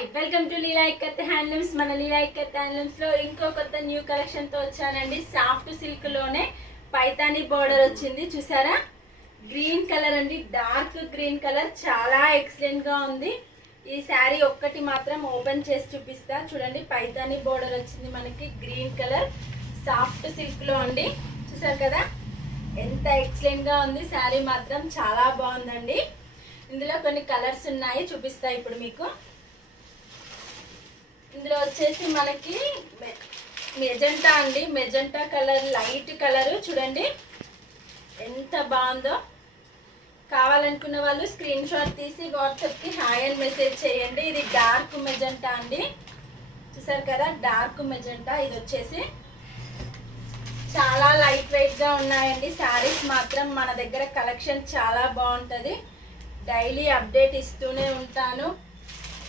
Hi welcome to Leela ikat handlooms. మన లీలా ikat handlooms లో ఇంకో కొత్త న్యూ కలెక్షన్ తో వచ్చానండి. సాఫ్ట్ సిల్క్ లోనే పైతానీ బోర్డర్ వచ్చింది, చూసారా? గ్రీన్ కలర్ అండి, డార్క్ గ్రీన్ కలర్, చాలా ఎక్సలెంట్ గా ఉంది. ఈ శారీ ఒక్కటి మాత్రం ఓపెన్ చేసి చూపిస్తా చూడండి. పైతానీ బోర్డర్ వచ్చింది మనకి, గ్రీన్ కలర్ సాఫ్ట్ సిల్క్ లో అండి. చూసారు కదా ఎంత ఎక్సలెంట్ గా ఉంది. శారీ మాత్రం చాలా బాగుందండి. ఇందులో కొన్ని కలర్స్ ఉన్నాయి, చూపిస్తా ఇప్పుడు మీకు. ఇందులో వచ్చేసి మనకి మెజెంటా అండి, మెజెంటా కలర్, లైట్ కలర్ చూడండి ఎంత బాగుందో. కావాలనుకున్న వాళ్ళు స్క్రీన్ షాట్ తీసి వాట్సాప్కి హాయ్ అని మెసేజ్ చేయండి. ఇది డార్క్ మెజెంటా అండి, చూసారు కదా డార్క్ మెజెంటా. ఇది వచ్చేసి చాలా లైట్ వెయిట్గా ఉన్నాయండి శారీస్ మాత్రం. మన దగ్గర కలెక్షన్ చాలా బాగుంటుంది, డైలీ అప్డేట్ ఇస్తూనే ఉంటాను.